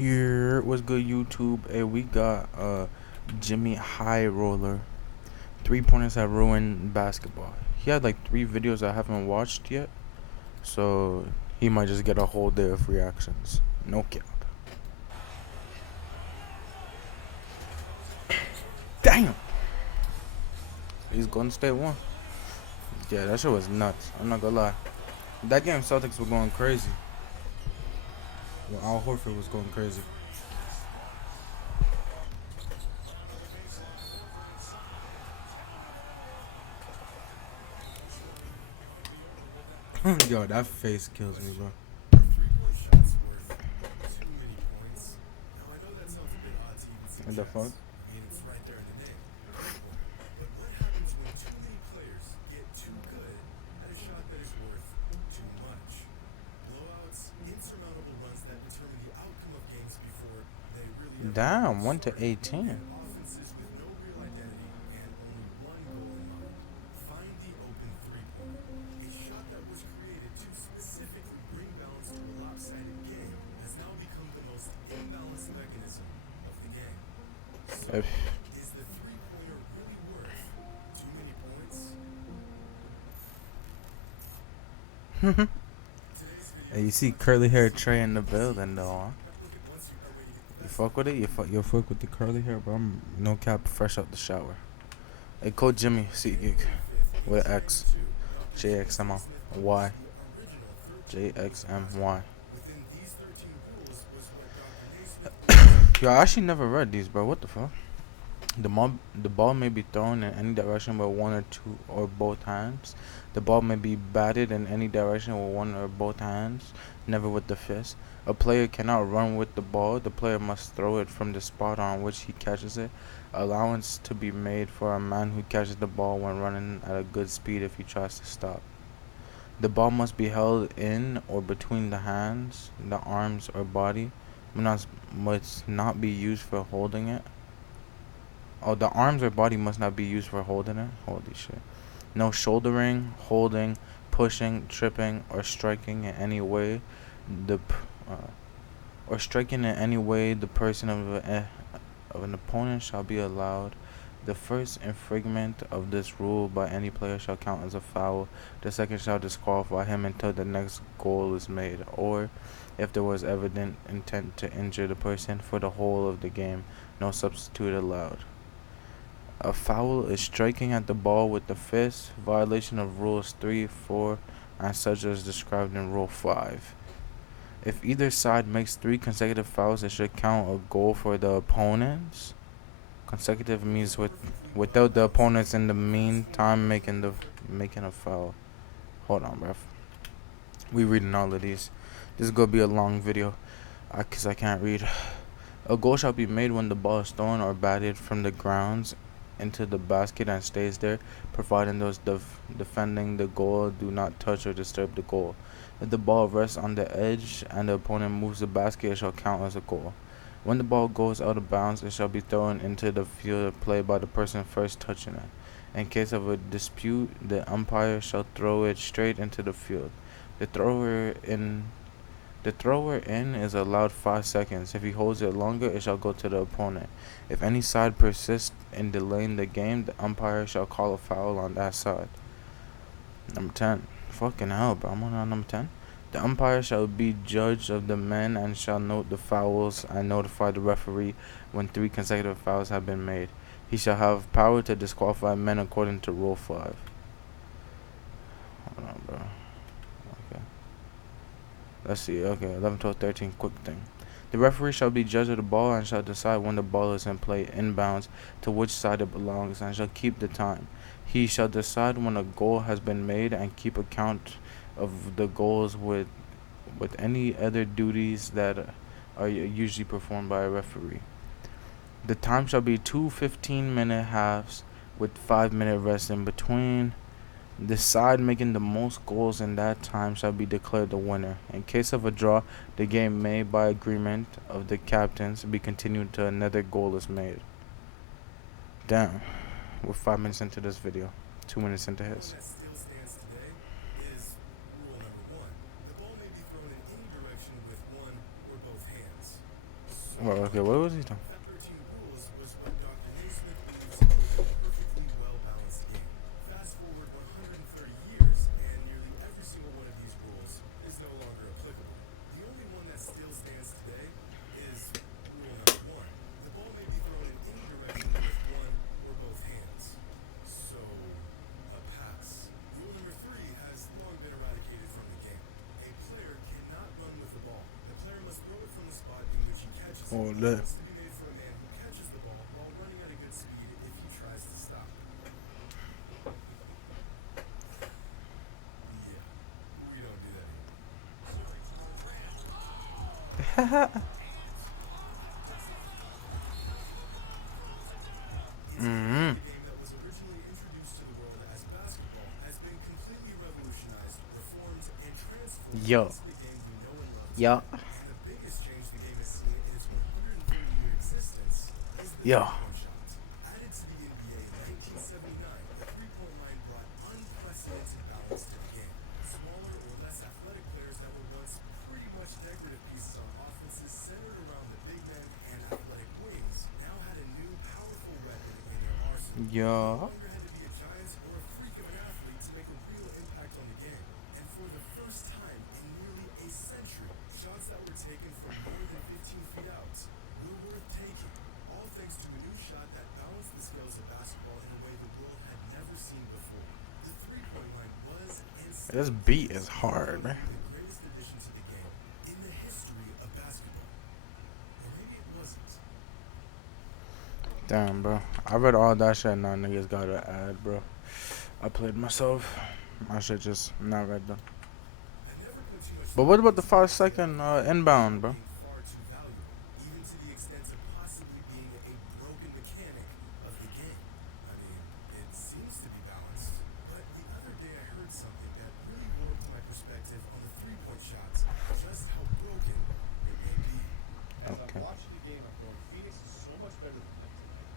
Here, what's good, YouTube? Hey, we got Jimmy High Roller. 3 pointers that ruined basketball. He had like 3 videos I haven't watched yet, so he might just get a whole day of reactions. No cap. Damn! He's Golden State won. Yeah, that shit was nuts. I'm not gonna lie. That game, Celtics were going crazy. Well, Al Horford was going crazy. Yo, that face kills me, bro. What the fuck? Damn, 1 to 18. If Hey, you see curly hair Trey in the building though, huh? You fuck with it? You fuck with the curly hair, bro? I'm no cap, fresh out the shower. Hey, code Jimmy, SeatGeek with X, JXMY, JXMY. Yo, I actually never read these, bro. What the fuck? The ball may be thrown in any direction with one or two or both hands. The ball may be batted in any direction with one or both hands, never with the fist. A player cannot run with the ball. The player must throw it from the spot on which he catches it. Allowance to be made for a man who catches the ball when running at a good speed if he tries to stop. The ball must be held in or between the hands, the arms, or body. Must not be used for holding it. Oh, the arms or body must not be used for holding it. Holy shit. No shouldering, holding, pushing, tripping, or striking in any way. The or striking in any way the person of an opponent shall be allowed. The first infringement of this rule by any player shall count as a foul. The second shall disqualify him until the next goal is made, or if there was evident intent to injure the person for the whole of the game, no substitute allowed. A foul is striking at the ball with the fist, violation of rules 3, 4, and such as described in Rule 5. If either side makes 3 consecutive fouls, it should count a goal for the opponents. Consecutive means without the opponents in the meantime making a foul. Hold on, bruv. We reading all of these. This is gonna be a long video, cause I can't read. A goal shall be made when the ball is thrown or batted from the grounds into the basket and stays there, providing those defending the goal do not touch or disturb the goal. If the ball rests on the edge and the opponent moves the basket, it shall count as a goal. When the ball goes out of bounds, it shall be thrown into the field of play by the person first touching it. In case of a dispute, the umpire shall throw it straight into the field. The thrower in the thrower in is allowed 5 seconds. If he holds it longer, it shall go to the opponent. If any side persists in delaying the game, the umpire shall call a foul on that side. Number 10. Fucking hell, bro. I'm on number 10. The umpire shall be judge of the men and shall note the fouls and notify the referee when 3 consecutive fouls have been made. He shall have power to disqualify men according to Rule 5. Hold on, bro. Okay. Let's see. Okay, 11, 12, 13. Quick thing. The referee shall be judge of the ball and shall decide when the ball is in play inbounds to which side it belongs and shall keep the time. He shall decide when a goal has been made and keep account of the goals with any other duties that are usually performed by a referee. The time shall be 2 15-minute halves with 5-minute rest in between. The side making the most goals in that time shall be declared the winner. In case of a draw, the game may, by agreement of the captains, be continued until another goal is made. Damn, we're 5 minutes into this video, 2 minutes into his. Well, okay, what was he talking? That 13 rules was what Dr. Naismith believes is a perfectly well-balanced game. Fast forward 130 years, and nearly every single one of these rules is no longer applicable. The only one that still stands today is rule number one. The ball may be thrown in any direction with one or both hands. So, a pass. Rule number three has long been eradicated from the game. A player cannot run with the ball. The player must throw it from the spot in which he catches it. Oh, that. Points to be made for a man who catches the ball while running at a good speed if he tries to stop. Yeah, we don't do that here. It's crazy Mm-hmm. that a game that was originally introduced to the world as basketball has been completely revolutionized, reformed, and transformed Yo. into the game we know and love Yo. today. And the biggest change the game has seen in its 130-year existence is the Yo. three-point shot. Added to the NBA in 1979, the three-point line brought unprecedented balance to the game. Smaller or less athletic players that were once pretty much decorative pieces on offenses centered around the big men and athletic wings now had a new powerful weapon in their arsenal. You no Yo. longer had to be a giant or a freak of an athlete to make a real impact on the game. And for the first time in nearly a century, shots that were taken from more than 15 feet out were worth taking. All thanks to a new shot that balanced the scales of basketball in a way the world had never seen before. The three-point line was and This still beat is is hard, man. arguably the greatest addition to the game in the history of basketball. Or maybe it wasn't. Damn, bro. I read all that shit. Now niggas got to add, bro. I played myself. My shit just not read though. I never put too much But thought what about the into the idea of 5 second the three-point inbound, shot bro? being far too valuable, even to the extent of possibly being a broken mechanic of the game. I mean, it seems to be balanced, but the other day I heard something that really warped my perspective on the three-point shots, just how broken it may be. As I'm Okay. watching the game, I'm going, Phoenix is so much better than them tonight.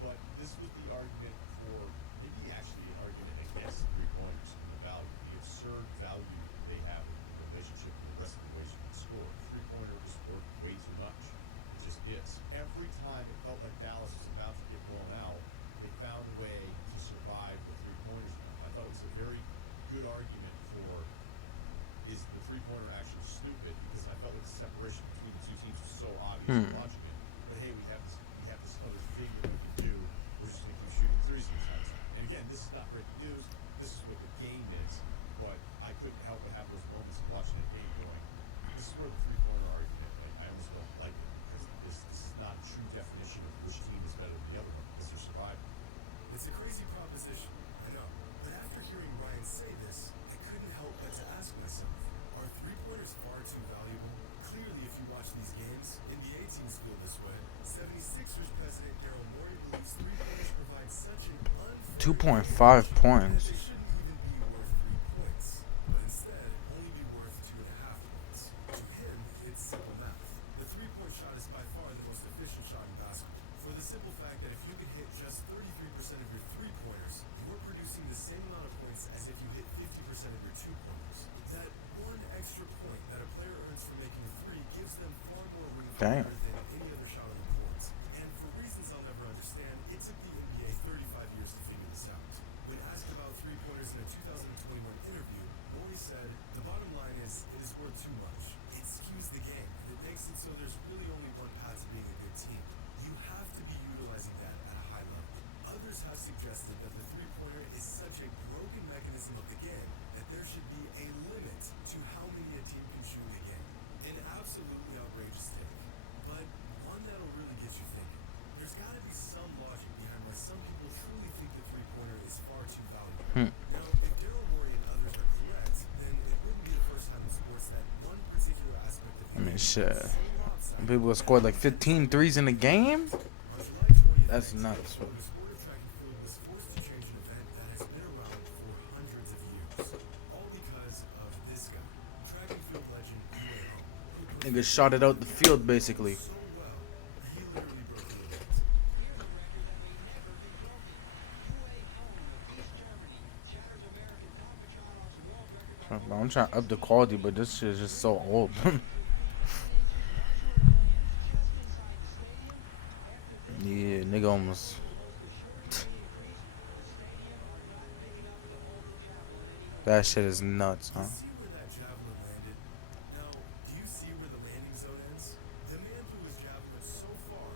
But this was the argument for, maybe actually an argument against three-pointers and the value, the absurd value they have in relationship to the rest of the ways you can score. Three-pointers work way too much. It just is. Every time it felt like Dallas was about to get blown out, they found a way to survive with three-pointers. I thought it was a very good argument for, is the three-pointer actually stupid? Because I felt like the separation between the two teams was so obvious watching it. But hey, we have this other thing that we can do. We're just gonna keep shooting threes these guys. And again, this is not breaking news. This is what the game is. But I couldn't help but have those moments of watching the game going, this is where the three-pointer argument, like, I almost don't like it because this is not a true definition of which team is better than the other one because they're surviving. It's a crazy proposition, I know. But after hearing Ryan say this, I couldn't help but to ask myself, are three-pointers far too valuable? Clearly, if you watch these games, NBA teams feel this way. 76ers president Daryl Morey believes three-pointers provide such an unfair 2.5 advantage that points. they shouldn't even be worth 3 points, but instead only be worth 2.5 points. To him, it's simple math. The three-point shot is by far the most efficient shot in basketball, for the simple fact that if you can hit just 33% of your three-pointers, you're producing the same amount of points as if you hit 50% of your two-pointers. That one extra point that a player earns from making a three gives them far more room for Damn. error than any other shot on the court. And for reasons I'll never understand, it took the NBA 35 years to figure this out. When asked about three-pointers in a 2021 interview, Morey said, "The bottom line is, it is worth too much. It skews the game, and it makes it so there's really only one path to being a good team. You have to be utilizing that at a high level." Others have suggested that the three-pointer is such a broken mechanism of the game that there should be a limit to how many a team can shoot in the game. An absolutely outrageous take, but one that'll really get you thinking. There's got to be some logic behind why some people truly think the three-pointer is far too valuable. Now, if Daryl Morey and others are correct, then it wouldn't be the first time in sports that one particular aspect of the I mean, game shit. is so lopsided. People scored like 15 threes in a game? On July 20th, That's nuts, bro. the sport of track and field was forced to change an event that has been around for hundreds of years. All because of this guy, track and field legend Uwe Hall, who Niggas shot it out the field, basically. so well, he literally broke the limit. I'm trying to up the quality, but this shit is just so old. nigga almost. That shit is nuts, You huh? see where that javelin landed? Now, do you see where the landing zone ends? The man threw his javelin so far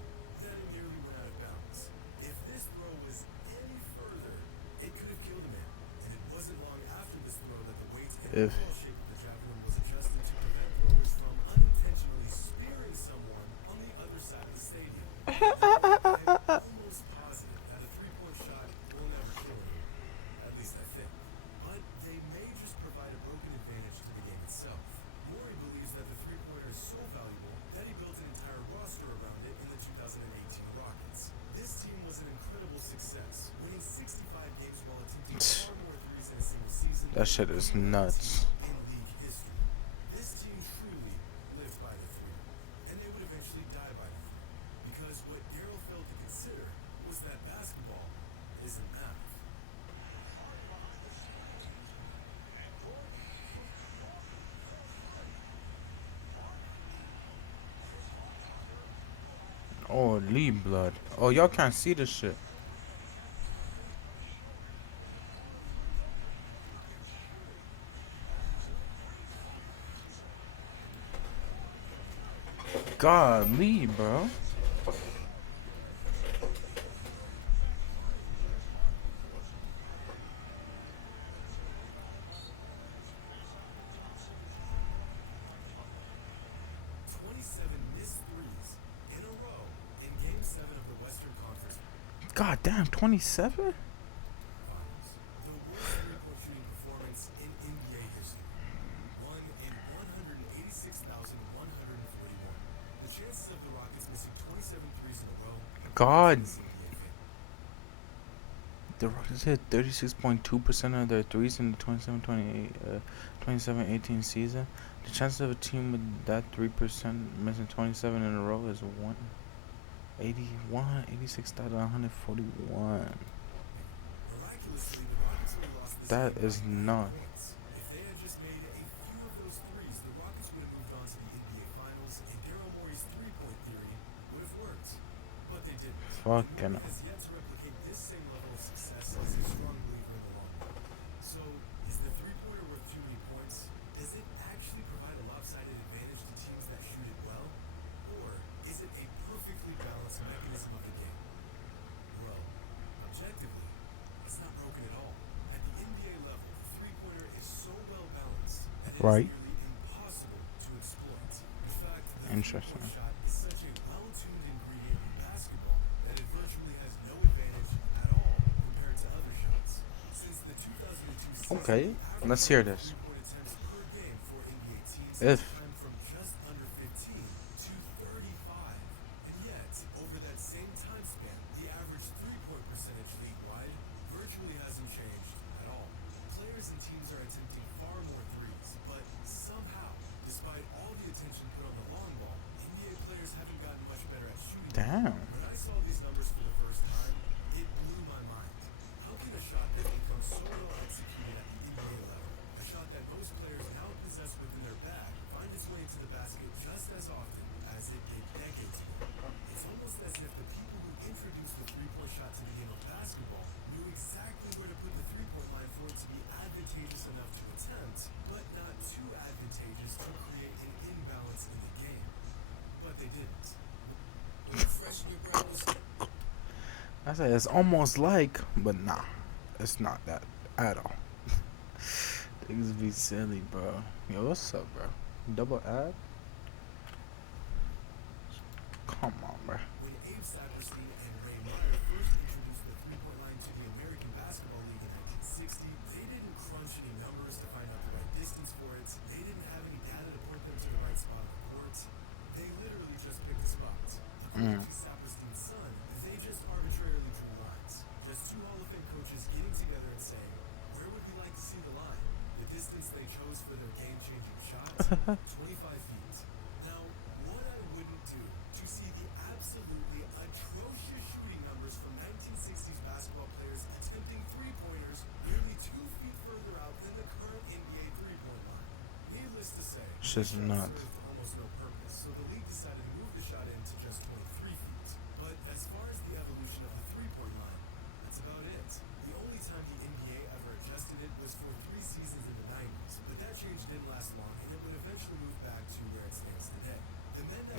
that it nearly went out of bounds. If this throw was any further, it could have killed a man. And it wasn't long after this throw that the weight and If overall shape of the javelin was adjusted to prevent throwers from unintentionally spearing someone on the other side of the stadium. I'm almost positive that a three-point shot will never kill anyone. At least I think. But they may just provide a broken advantage to the game itself. Morey believes that the three-pointer is so valuable that he built an entire roster around it in the 2018 Rockets. This team was an incredible success, winning 65 games while attempting far more threes in a single season that than shit is any other team nuts. in league history. This team truly lived by the three, and they would eventually die by the three, because what Daryl failed to consider was that basketball isn't math. Oh, Lee blood. Oh, y'all can't see this shit. God, Lee, bro. 27 missed threes in a row in Game 7 of the Western Conference God damn, 27? Finals. The worst three-point shooting performance in NBA history. One in 186,141. The chances of the Rockets missing 27 threes in a row God. this NBA fan. The Rockets hit 36.2% of their threes in the 27-18 season. The chances of a team with that 3% missing 27 in a row is 86,141. Miraculously, the Rockets only lost this That game by is 9 not. points. If they had just made a few of those threes, the Rockets would have moved on to the NBA Finals, and Daryl Morey's three-point theory would have worked. But they didn't. And Fucking. Morey has yet to replicate this same level of success as a strong believer in the long run. So, is the three-pointer worth too many points? Does it actually provide a lopsided advantage to teams that shoot it well? Or is it a perfectly balanced mechanism of the game? Well, objectively, it's not broken at all. At the NBA level, the three-pointer is so well balanced that it is Right. nearly impossible to exploit. In fact, the Interesting. three-point shot is such a well-tuned ingredient in basketball that it virtually has no advantage at all compared to other shots. Since the 2002 season, Okay, the average let's hear number of this. three-point attempts per game for NBA teams has If. climbed from just under 15 to 35. And yet, over that same time span, the average three-point percentage league-wide virtually hasn't changed at all. Players and teams are attempting far more threes, but somehow, despite all the attention put on the long ball, NBA players haven't gotten much better at shooting. Damn. When I saw these numbers for the first time, it blew my mind. How can a shot that becomes so well executed at the NBA level, a shot that most players now possess within their bag, find its way into the basket just as often as it did decades ago? It's almost as if the people who introduced the three-point shot to the game of basketball knew exactly where to put the three-point line for it to be advantageous enough to attempt, but not too advantageous to create an imbalance in the game. But they didn't. When you freshen your brows, I said it's almost like, but nah, it's not that at all. Things be silly, bro. Yo, what's up, bro? Double ad? Come on, bro. when Abe Saperstein and Ray Meyer first introduced the three-point line to the American Basketball League in 1960, they didn't crunch any numbers to find out the right distance for it. They didn't have any data to point them to the right spot on the court. They literally just picked a spot. According to Saperstein's son, they just arbitrarily drew lines. Just two Hall of Fame coaches getting together and saying, where would we like to see the line? The distance they chose for their game-changing shot? 25 feet. Now, what I wouldn't do to see the absolutely atrocious shooting numbers from 1960s basketball players attempting three-pointers nearly 2 feet further out than the current NBA three-point line. Needless to say, Shit's the shot nuts. served almost no purpose, so the league decided to move the shot in to just 23 feet. But as far as the evolution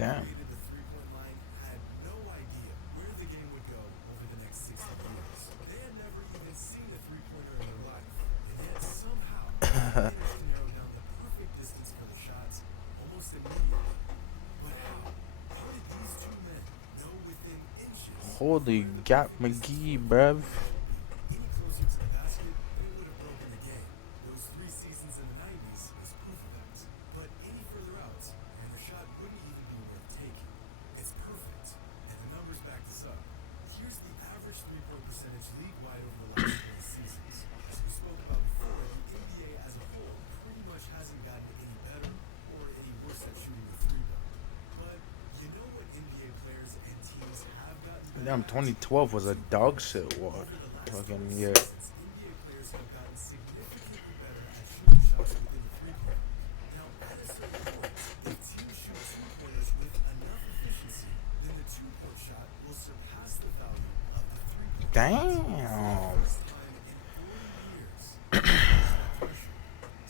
Damn. created the three-point line had no idea where the game would go over the next 60 years. They had never even seen a three-pointer in their life, and yet somehow they managed to narrow down the perfect distance for the shots almost immediately. But how? How did these two men know within inches Holy where the Gap perfect distance McGee, for a bruv. three-pointer would be? Any closer to the basket, and it would have broken the game. Those 3 seasons in the 90s was proof of that. But any further out, and the shot wouldn't even be worth taking. It's perfect, and the numbers back this up. Here's the average three-point percentage league-wide over the last 20 seasons. As we spoke about before, the NBA as a whole pretty much hasn't gotten any better or any worse at shooting the three ball. But you know what NBA players and teams have gotten better Damn, at? 2012 was a dog shit war. Over the last 20 Fucking year. seasons, NBA players have gotten significantly better at shooting shots within the three-pointer. Now, at a certain point, if teams shoot two-pointers with enough efficiency, then the two-point shot will surpass the value of the three-point shot. For the Damn. first time in 40 years, they've reached that threshold.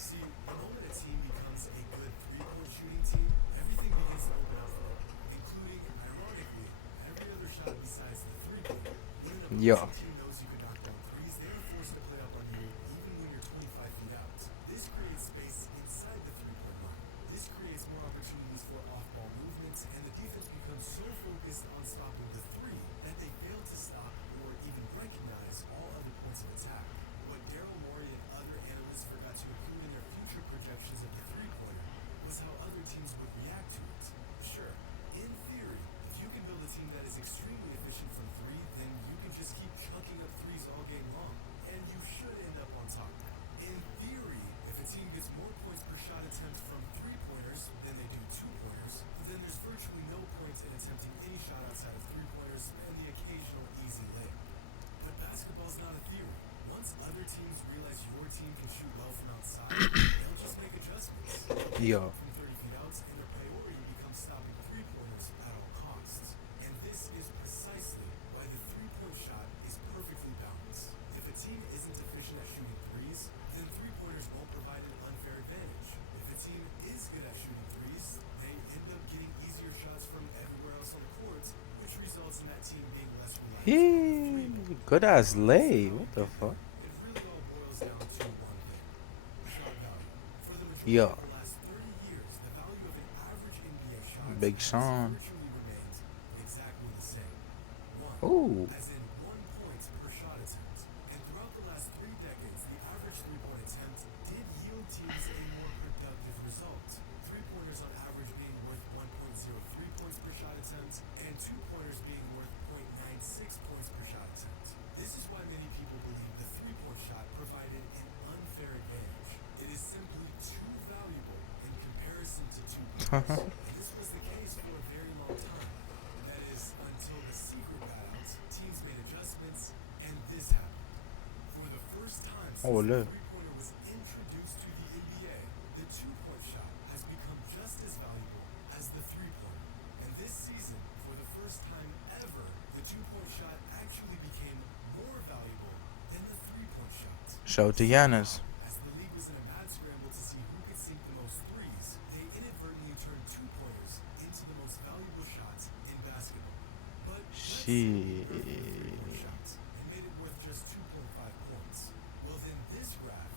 See, the moment a team becomes a good three-point shooting team, everything begins to open up for them, including, ironically, every other shot besides the three-pointer. When an Yeah. opposing team knows you can knock down threes, they are forced to play up on you even when you're 25 feet out. This creates space inside the three-point line. This creates more opportunities for off-ball movements, and the defense becomes so focused on stopping the three that they fail to stop or even recognize all other points of attack. What Daryl Morey and other analysts forgot to include in their future projections of the three-pointer was how other teams would react to it. Sure, in theory, if you can build a team that is extremely efficient from three, then you can just keep chucking up threes all game long, and you should end up on top. In theory, if a team gets more points per shot attempt from three-pointers than they do two-pointers, then there's virtually no point in attempting any shot outside of three-pointers and the occasional easy layup. But basketball's not a theory. Once other teams realize your team can shoot well from outside, they'll just make adjustments. They'll Yeah. shoot from 30 feet out, and their priority becomes stopping three-pointers at all costs. And this is precisely why the three-point shot is perfectly balanced. If a team isn't efficient at shooting threes, then three-pointers won't provide an unfair advantage. If a team is good at shooting threes, they end up getting easier shots from everywhere else on the court, which results in that team being less reliant on the three ball. Good ass lay. How What we the get fuck? there, it really all boils down to one thing: shot value. For the majority Yeah. of the last 30 years, the value of an average NBA shot Big has Sean. virtually remained exactly the same. One, Ooh. as in 1 point per shot attempt. And throughout the last 3 decades, the average three-point attempt did yield teams a more productive result. Three-pointers on average being worth 1.03 points per shot attempt, and two-pointers being worth 0.96 points per shot attempt. This is why many people believe the three-point shot provided an unfair advantage. It is simply too valuable in comparison to two-pointers. And this was the case for a very long time. That is, until the secret got out, teams made adjustments, and this happened. For the first time since Oh, the look. three-pointer was introduced to the NBA, the two-point shot has become just as valuable as the three-pointer. And this season, for the first time ever, the two-point shot actually became more valuable than the three-point shot. Shout out to Giannis. As the league was in a mad scramble to see who could sink the most threes, they inadvertently turned two-pointers into the most valuable shots in basketball. But let's say you heard of the three-point shots and made it worth just 2.5 points. Well, then this graph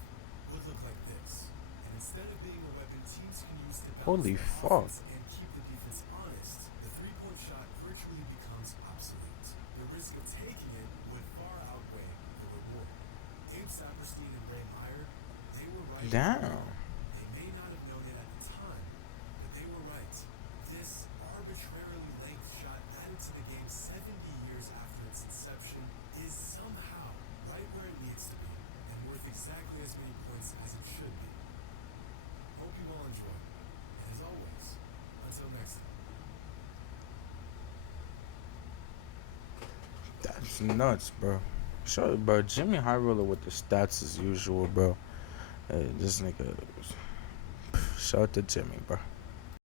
would look like this. And instead of being a weapon teams can use to balance Holy their fuck. offense and keep the defense honest, the three-point shot virtually becomes obsolete. The risk of taking it would far outweigh the reward. Abe Saperstein and Ray Meyer, they were right. Damn. They may not have known it at the time, but they were right. This arbitrarily length shot added to the game 70 years after its inception is somehow right where it needs to be and worth exactly as many points as it should be. Hope you all enjoy. And as always, until next time. That's nuts, bro. Sure, bro. Jimmy High Roller with the stats as usual, bro. This nigga. Shout out to Jimmy, bro.